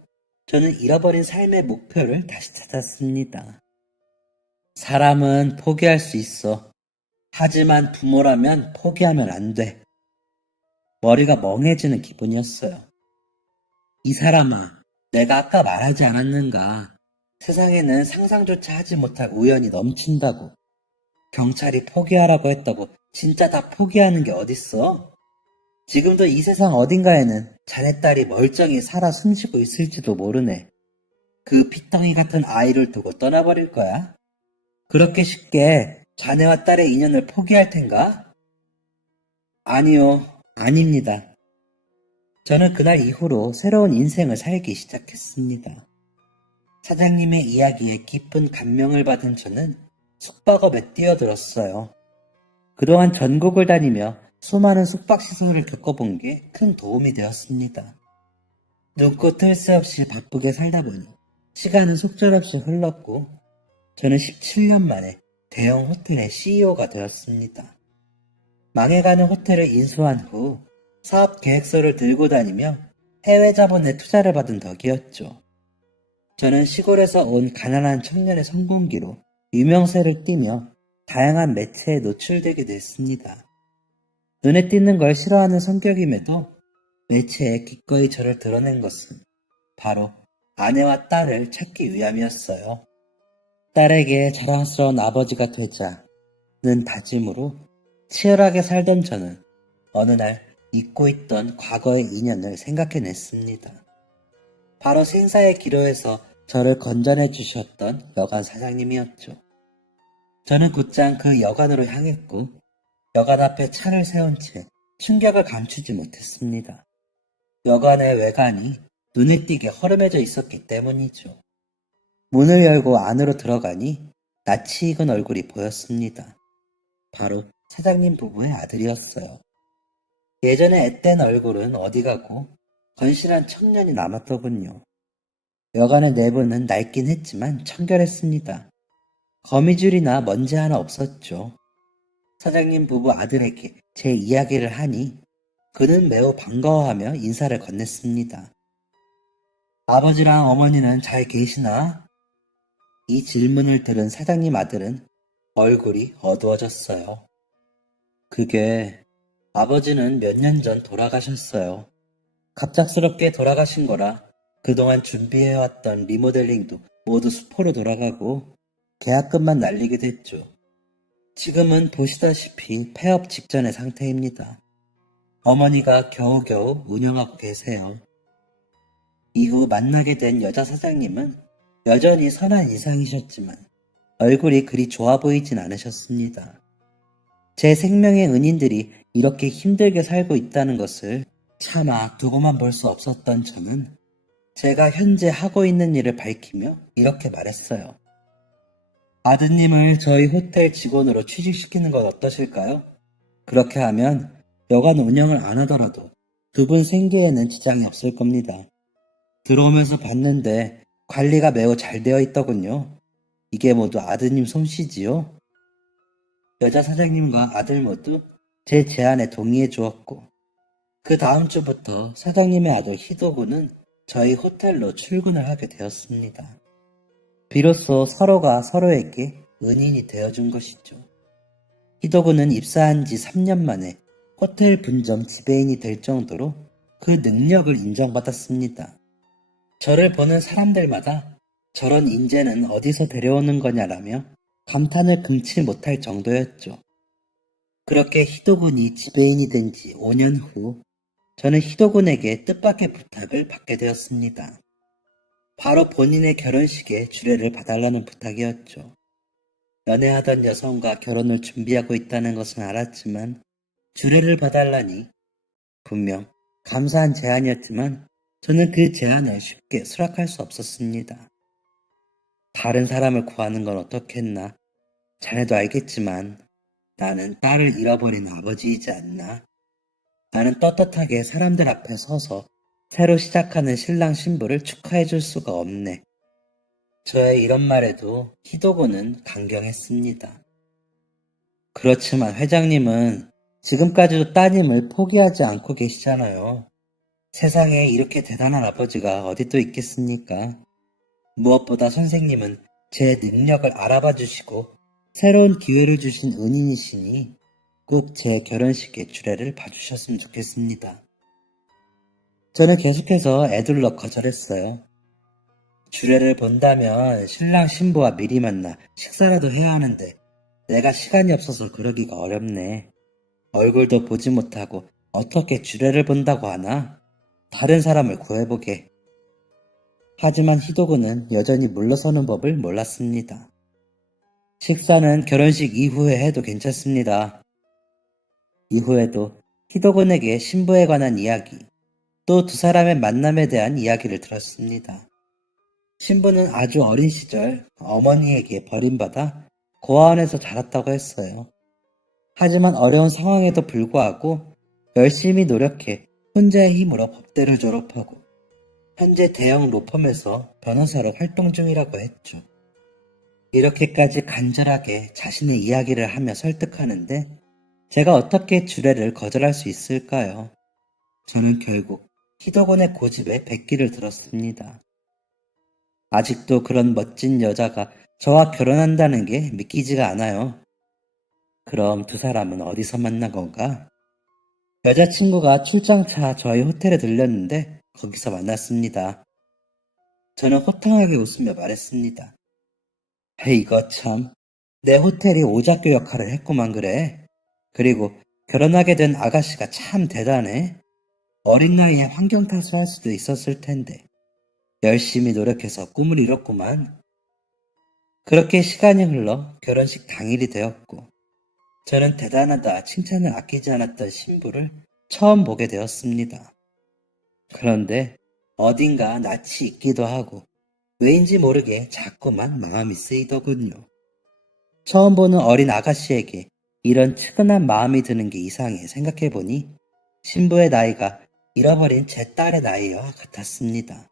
저는 잃어버린 삶의 목표를 다시 찾았습니다. 사람은 포기할 수 있어. 하지만 부모라면 포기하면 안 돼. 머리가 멍해지는 기분이었어요. 이 사람아, 내가 아까 말하지 않았는가? 세상에는 상상조차 하지 못할 우연이 넘친다고. 경찰이 포기하라고 했다고 진짜 다 포기하는 게 어딨어? 지금도 이 세상 어딘가에는 자네 딸이 멀쩡히 살아 숨쉬고 있을지도 모르네. 그 피덩이 같은 아이를 두고 떠나버릴 거야? 그렇게 쉽게 자네와 딸의 인연을 포기할 텐가? 아니요, 아닙니다. 저는 그날 이후로 새로운 인생을 살기 시작했습니다. 사장님의 이야기에 깊은 감명을 받은 저는 숙박업에 뛰어들었어요. 그동안 전국을 다니며 수많은 숙박시설을 겪어본 게 큰 도움이 되었습니다. 눈코 뜰 새 없이 바쁘게 살다 보니 시간은 속절없이 흘렀고 저는 17년 만에 대형 호텔의 CEO가 되었습니다. 망해가는 호텔을 인수한 후 사업 계획서를 들고 다니며 해외 자본의 투자를 받은 덕이었죠. 저는 시골에서 온 가난한 청년의 성공기로 유명세를 띠며 다양한 매체에 노출되게 됐습니다. 눈에 띄는 걸 싫어하는 성격임에도 매체에 기꺼이 저를 드러낸 것은 바로 아내와 딸을 찾기 위함이었어요. 딸에게 자랑스러운 아버지가 되자는 다짐으로 치열하게 살던 저는 어느 날 잊고 있던 과거의 인연을 생각해냈습니다. 바로 생사의 기로에서 저를 건전해 주셨던 여관 사장님이었죠. 저는 곧장 그 여관으로 향했고 여관 앞에 차를 세운 채 충격을 감추지 못했습니다. 여관의 외관이 눈에 띄게 허름해져 있었기 때문이죠. 문을 열고 안으로 들어가니 낯이 익은 얼굴이 보였습니다. 바로 사장님 부부의 아들이었어요. 예전에 앳된 얼굴은 어디 가고 건실한 청년이 남았더군요. 여관의 내부는 낡긴 했지만 청결했습니다. 거미줄이나 먼지 하나 없었죠. 사장님 부부 아들에게 제 이야기를 하니 그는 매우 반가워하며 인사를 건넸습니다. 아버지랑 어머니는 잘 계시나? 이 질문을 들은 사장님 아들은 얼굴이 어두워졌어요. 그게 아버지는 몇 년 전 돌아가셨어요. 갑작스럽게 돌아가신 거라 그동안 준비해왔던 리모델링도 모두 수포로 돌아가고 계약금만 날리게 됐죠. 지금은 보시다시피 폐업 직전의 상태입니다. 어머니가 겨우겨우 운영하고 계세요. 이후 만나게 된 여자 사장님은 여전히 선한 인상이셨지만 얼굴이 그리 좋아 보이진 않으셨습니다. 제 생명의 은인들이 이렇게 힘들게 살고 있다는 것을 차마 두고만 볼 수 없었던 저는 제가 현재 하고 있는 일을 밝히며 이렇게 말했어요. 아드님을 저희 호텔 직원으로 취직시키는 건 어떠실까요? 그렇게 하면 여관 운영을 안 하더라도 두 분 생계에는 지장이 없을 겁니다. 들어오면서 봤는데 관리가 매우 잘 되어 있더군요. 이게 모두 아드님 솜씨지요? 여자 사장님과 아들 모두 제 제안에 동의해 주었고 그 다음 주부터 사장님의 아들 희도군은 저희 호텔로 출근을 하게 되었습니다. 비로소 서로가 서로에게 은인이 되어준 것이죠. 희도군은 입사한 지 3년 만에 호텔 분점 지배인이 될 정도로 그 능력을 인정받았습니다. 저를 보는 사람들마다 저런 인재는 어디서 데려오는 거냐라며 감탄을 금치 못할 정도였죠. 그렇게 희도군이 지배인이 된 지 5년 후 저는 희도군에게 뜻밖의 부탁을 받게 되었습니다. 바로 본인의 결혼식에 주례를 봐달라는 부탁이었죠. 연애하던 여성과 결혼을 준비하고 있다는 것은 알았지만 주례를 봐달라니 분명 감사한 제안이었지만 저는 그 제안을 쉽게 수락할 수 없었습니다. 다른 사람을 구하는 건 어떻겠나? 자네도 알겠지만 나는 딸을 잃어버린 아버지이지 않나? 나는 떳떳하게 사람들 앞에 서서 새로 시작하는 신랑 신부를 축하해 줄 수가 없네. 저의 이런 말에도 희도군은 강경했습니다. 그렇지만 회장님은 지금까지도 따님을 포기하지 않고 계시잖아요. 세상에 이렇게 대단한 아버지가 어디 또 있겠습니까? 무엇보다 선생님은 제 능력을 알아봐 주시고 새로운 기회를 주신 은인이시니 꼭 제 결혼식에 주례를 봐주셨으면 좋겠습니다. 저는 계속해서 애둘러 거절했어요. 주례를 본다면 신랑 신부와 미리 만나 식사라도 해야 하는데 내가 시간이 없어서 그러기가 어렵네. 얼굴도 보지 못하고 어떻게 주례를 본다고 하나? 다른 사람을 구해보게. 하지만 희도군은 여전히 물러서는 법을 몰랐습니다. 식사는 결혼식 이후에 해도 괜찮습니다. 이후에도 희도군에게 신부에 관한 이야기, 또 두 사람의 만남에 대한 이야기를 들었습니다. 신부는 아주 어린 시절 어머니에게 버림받아 고아원에서 자랐다고 했어요. 하지만 어려운 상황에도 불구하고 열심히 노력해 혼자의 힘으로 법대를 졸업하고 현재 대형 로펌에서 변호사로 활동 중이라고 했죠. 이렇게까지 간절하게 자신의 이야기를 하며 설득하는데 제가 어떻게 주례를 거절할 수 있을까요? 저는 결국 희도곤의 고집에 백기를 들었습니다. 아직도 그런 멋진 여자가 저와 결혼한다는 게 믿기지가 않아요. 그럼 두 사람은 어디서 만난 건가? 여자친구가 출장차 저희 호텔에 들렸는데 거기서 만났습니다. 저는 호탕하게 웃으며 말했습니다. 이거 참, 내 호텔이 오작교 역할을 했구만 그래. 그리고 결혼하게 된 아가씨가 참 대단해. 어린 나이에 환경 탓을 할 수도 있었을 텐데 열심히 노력해서 꿈을 이뤘구만. 그렇게 시간이 흘러 결혼식 당일이 되었고 저는 대단하다 칭찬을 아끼지 않았던 신부를 처음 보게 되었습니다. 그런데 어딘가 낯이 있기도 하고 왜인지 모르게 자꾸만 마음이 쓰이더군요. 처음 보는 어린 아가씨에게 이런 측은한 마음이 드는 게 이상해 생각해보니 신부의 나이가 잃어버린 제 딸의 나이와 같았습니다.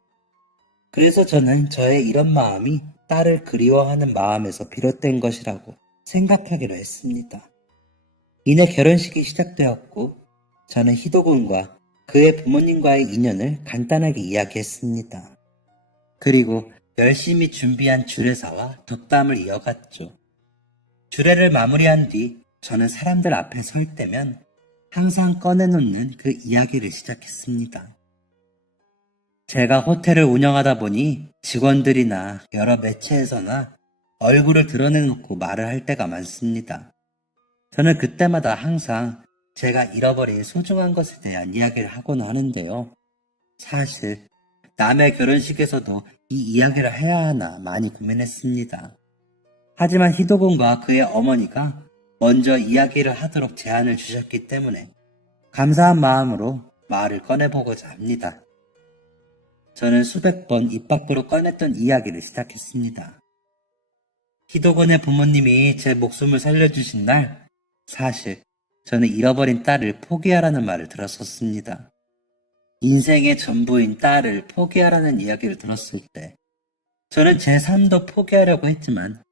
그래서 저는 저의 이런 마음이 딸을 그리워하는 마음에서 비롯된 것이라고 생각하기로 했습니다. 이내 결혼식이 시작되었고 저는 희도군과 그의 부모님과의 인연을 간단하게 이야기했습니다. 그리고 열심히 준비한 주례사와 덕담을 이어갔죠. 주례를 마무리한 뒤 저는 사람들 앞에 설 때면 항상 꺼내놓는 그 이야기를 시작했습니다. 제가 호텔을 운영하다 보니 직원들이나 여러 매체에서나 얼굴을 드러내놓고 말을 할 때가 많습니다. 저는 그때마다 항상 제가 잃어버린 소중한 것에 대한 이야기를 하곤 하는데요. 사실 남의 결혼식에서도 이 이야기를 해야 하나 많이 고민했습니다. 하지만 희도군과 그의 어머니가 먼저 이야기를 하도록 제안을 주셨기 때문에 감사한 마음으로 말을 꺼내보고자 합니다. 저는 수백 번 입 밖으로 꺼냈던 이야기를 시작했습니다. 희도군의 부모님이 제 목숨을 살려주신 날, 사실 저는 잃어버린 딸을 포기하라는 말을 들었었습니다. 인생의 전부인 딸을 포기하라는 이야기를 들었을 때 저는 제 삶도 포기하려고 했지만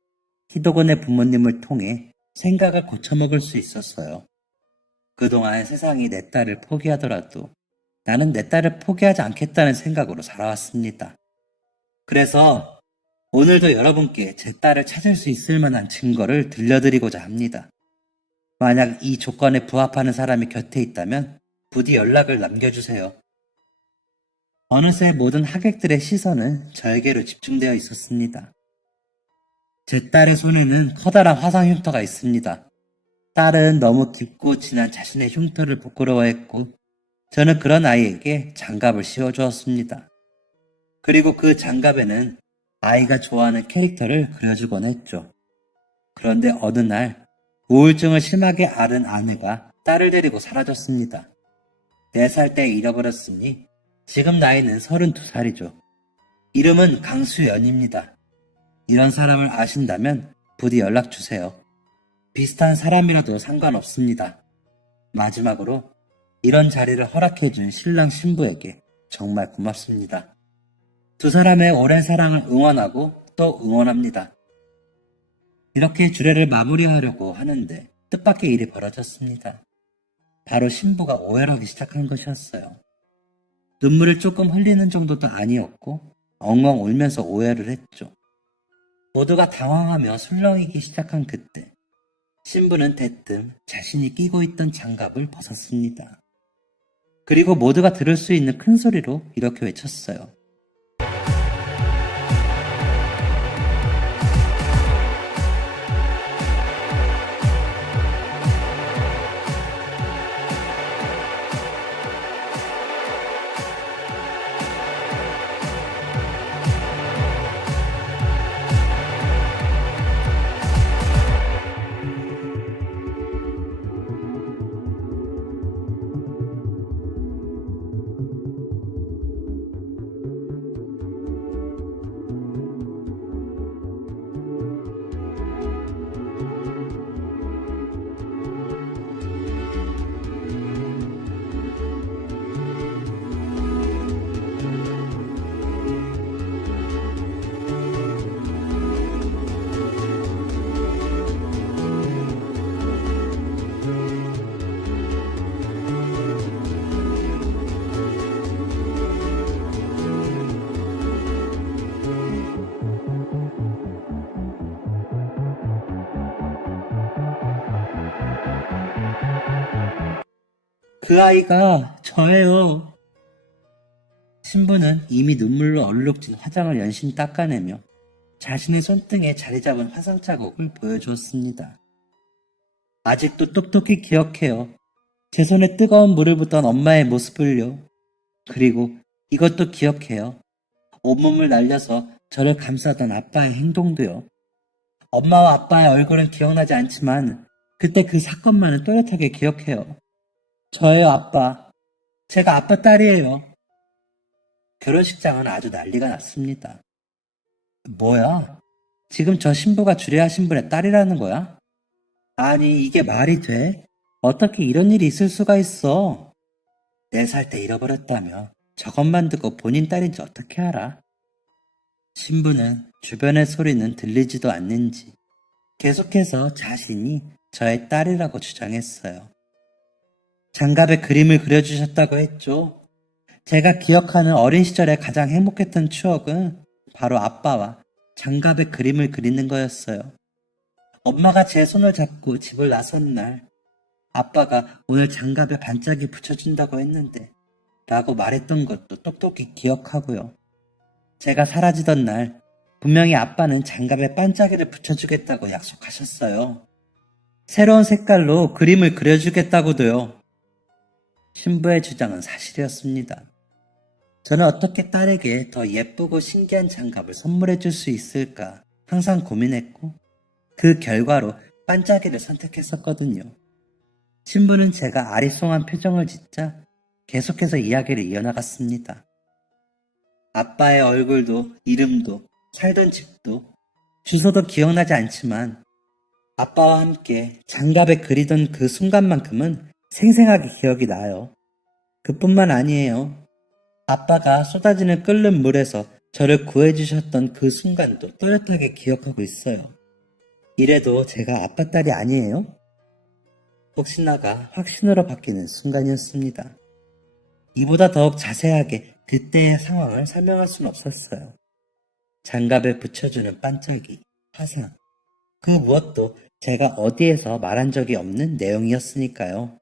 희도군의 부모님을 통해 생각을 고쳐먹을 수 있었어요. 그동안 세상이 내 딸을 포기하더라도 나는 내 딸을 포기하지 않겠다는 생각으로 살아왔습니다. 그래서 오늘도 여러분께 제 딸을 찾을 수 있을 만한 증거를 들려드리고자 합니다. 만약 이 조건에 부합하는 사람이 곁에 있다면 부디 연락을 남겨주세요. 어느새 모든 하객들의 시선은 저에게로 집중되어 있었습니다. 제 딸의 손에는 커다란 화상 흉터가 있습니다. 딸은 너무 깊고 진한 자신의 흉터를 부끄러워했고 저는 그런 아이에게 장갑을 씌워주었습니다. 그리고 그 장갑에는 아이가 좋아하는 캐릭터를 그려주곤 했죠. 그런데 어느 날 우울증을 심하게 앓은 아내가 딸을 데리고 사라졌습니다. 4살 때 잃어버렸으니 지금 나이는 32살이죠. 이름은 강수연입니다. 이런 사람을 아신다면 부디 연락주세요. 비슷한 사람이라도 상관없습니다. 마지막으로 이런 자리를 허락해준 신랑 신부에게 정말 고맙습니다. 두 사람의 오랜 사랑을 응원하고 또 응원합니다. 이렇게 주례를 마무리하려고 하는데 뜻밖의 일이 벌어졌습니다. 바로 신부가 오해를 하기 시작한 것이었어요. 눈물을 조금 흘리는 정도도 아니었고 엉엉 울면서 오해를 했죠. 모두가 당황하며 술렁이기 시작한 그때 신부는 대뜸 자신이 끼고 있던 장갑을 벗었습니다. 그리고 모두가 들을 수 있는 큰 소리로 이렇게 외쳤어요. 그 아이가 저예요. 신부는 이미 눈물로 얼룩진 화장을 연신 닦아내며 자신의 손등에 자리 잡은 화상 자국을 보여주었습니다. 아직도 똑똑히 기억해요. 제 손에 뜨거운 물을 붓던 엄마의 모습을요. 그리고 이것도 기억해요. 온몸을 날려서 저를 감싸던 아빠의 행동도요. 엄마와 아빠의 얼굴은 기억나지 않지만 그때 그 사건만은 또렷하게 기억해요. 저예요, 아빠. 제가 아빠 딸이에요. 결혼식장은 아주 난리가 났습니다. 뭐야? 지금 저 신부가 주례하 신분의 딸이라는 거야? 아니, 이게 말이 돼? 어떻게 이런 일이 있을 수가 있어? 4살 때 잃어버렸다며 저것만 듣고 본인 딸인지 어떻게 알아? 신부는 주변의 소리는 들리지도 않는지 계속해서 자신이 저의 딸이라고 주장했어요. 장갑에 그림을 그려주셨다고 했죠. 제가 기억하는 어린 시절에 가장 행복했던 추억은 바로 아빠와 장갑에 그림을 그리는 거였어요. 엄마가 제 손을 잡고 집을 나선 날 아빠가 오늘 장갑에 반짝이 붙여준다고 했는데 라고 말했던 것도 똑똑히 기억하고요. 제가 사라지던 날 분명히 아빠는 장갑에 반짝이를 붙여주겠다고 약속하셨어요. 새로운 색깔로 그림을 그려주겠다고도요. 신부의 주장은 사실이었습니다. 저는 어떻게 딸에게 더 예쁘고 신기한 장갑을 선물해 줄 수 있을까 항상 고민했고 그 결과로 반짝이를 선택했었거든요. 신부는 제가 아리송한 표정을 짓자 계속해서 이야기를 이어나갔습니다. 아빠의 얼굴도 이름도 살던 집도 주소도 기억나지 않지만 아빠와 함께 장갑에 그리던 그 순간만큼은 생생하게 기억이 나요. 그뿐만 아니에요. 아빠가 쏟아지는 끓는 물에서 저를 구해주셨던 그 순간도 또렷하게 기억하고 있어요. 이래도 제가 아빠 딸이 아니에요? 혹시나가 확신으로 바뀌는 순간이었습니다. 이보다 더욱 자세하게 그때의 상황을 설명할 수는 없었어요. 장갑에 붙여주는 반짝이, 화상, 그 무엇도 제가 어디에서 말한 적이 없는 내용이었으니까요.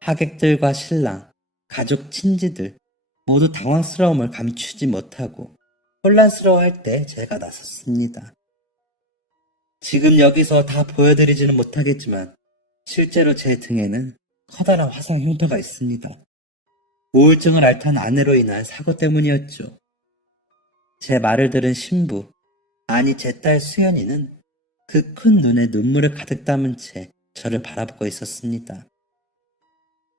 하객들과 신랑, 가족, 친지들 모두 당황스러움을 감추지 못하고 혼란스러워할 때 제가 나섰습니다. 지금 여기서 다 보여드리지는 못하겠지만 실제로 제 등에는 커다란 화상 흉터가 있습니다. 우울증을 앓던 아내로 인한 사고 때문이었죠. 제 말을 들은 신부, 아니 제 딸 수연이는 그 큰 눈에 눈물을 가득 담은 채 저를 바라보고 있었습니다.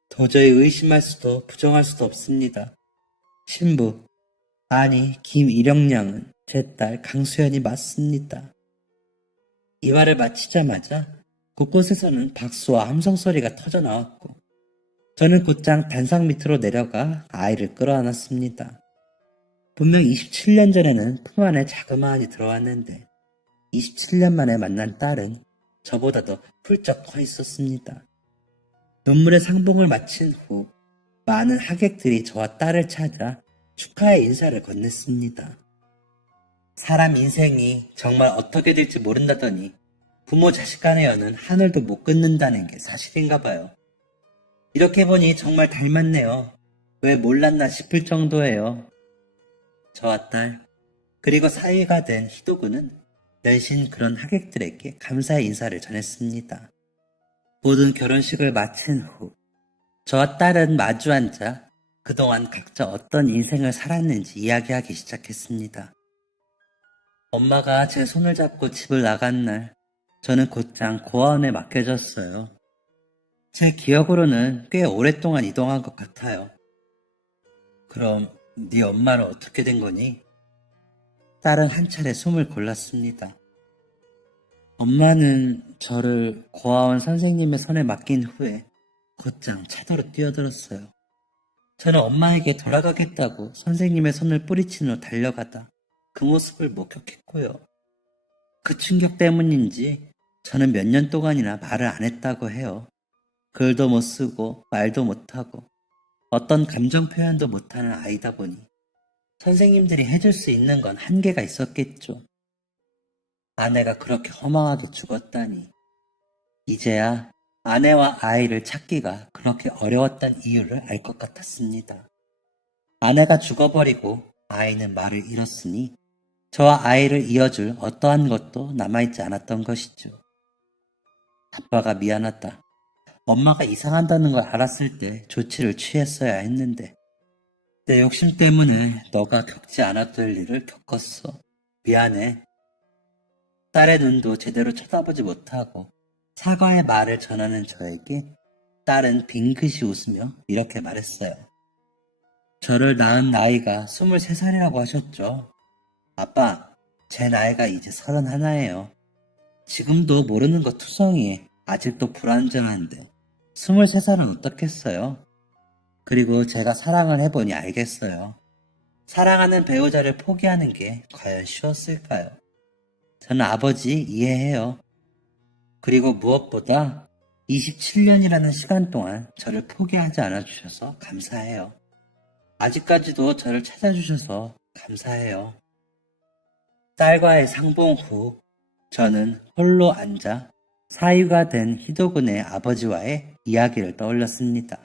도저히 의심할 수도 부정할 수도 없습니다. 신부, 아니 김일영양은 제 딸 강수연이 맞습니다. 이 말을 마치자마자 곳곳에서는 박수와 함성 소리가 터져 나왔고 저는 곧장 단상 밑으로 내려가 아이를 끌어안았습니다. 분명 27년 전에는 품 안에 자그마한이 들어왔는데 27년 만에 만난 딸은 저보다도 훌쩍 커 있었습니다. 눈물의 상봉을 마친 후 많은 하객들이 저와 딸을 찾아 축하의 인사를 건넸습니다. 사람 인생이 정말 어떻게 될지 모른다더니 부모 자식 간의 연은 하늘도 못 끊는다는 게 사실인가 봐요. 이렇게 보니 정말 닮았네요. 왜 몰랐나 싶을 정도예요. 저와 딸, 그리고 사위가 된 희도군은 널씬 그런 하객들에게 감사의 인사를 전했습니다. 모든 결혼식을 마친 후 저와 딸은 마주 앉아 그동안 각자 어떤 인생을 살았는지 이야기하기 시작했습니다. 엄마가 제 손을 잡고 집을 나간 날 저는 곧장 고아원에 맡겨졌어요. 제 기억으로는 꽤 오랫동안 이동한 것 같아요. 그럼 네 엄마는 어떻게 된 거니? 딸은 한 차례 숨을 골랐습니다. 엄마는 저를 고아원 선생님의 손에 맡긴 후에 곧장 차도로 뛰어들었어요. 저는 엄마에게 돌아가겠다고 선생님의 손을 뿌리친 후 달려가다 그 모습을 목격했고요. 그 충격 때문인지 저는 몇 년 동안이나 말을 안 했다고 해요. 글도 못 쓰고 말도 못하고 어떤 감정 표현도 못하는 아이다 보니 선생님들이 해줄 수 있는 건 한계가 있었겠죠. 아내가 그렇게 허망하게 죽었다니. 이제야 아내와 아이를 찾기가 그렇게 어려웠던 이유를 알 것 같았습니다. 아내가 죽어버리고 아이는 말을 잃었으니 저와 아이를 이어줄 어떠한 것도 남아있지 않았던 것이죠. 아빠가 미안하다. 엄마가 이상한다는 걸 알았을 때 조치를 취했어야 했는데 내 욕심 때문에 너가 겪지 않았을 일을 겪었어. 미안해. 딸의 눈도 제대로 쳐다보지 못하고 사과의 말을 전하는 저에게 딸은 빙긋이 웃으며 이렇게 말했어요. 저를 낳은 나이가 23살이라고 하셨죠. 아빠, 제 나이가 이제 31예요. 지금도 모르는 거 투성이에 아직도 불안정한데 23살은 어떻겠어요? 그리고 제가 사랑을 해보니 알겠어요. 사랑하는 배우자를 포기하는 게 과연 쉬웠을까요? 저는 아버지 이해해요. 그리고 무엇보다 27년이라는 시간 동안 저를 포기하지 않아 주셔서 감사해요. 아직까지도 저를 찾아주셔서 감사해요. 딸과의 상봉 후 저는 홀로 앉아 사위가 된 희도군의 아버지와의 이야기를 떠올렸습니다.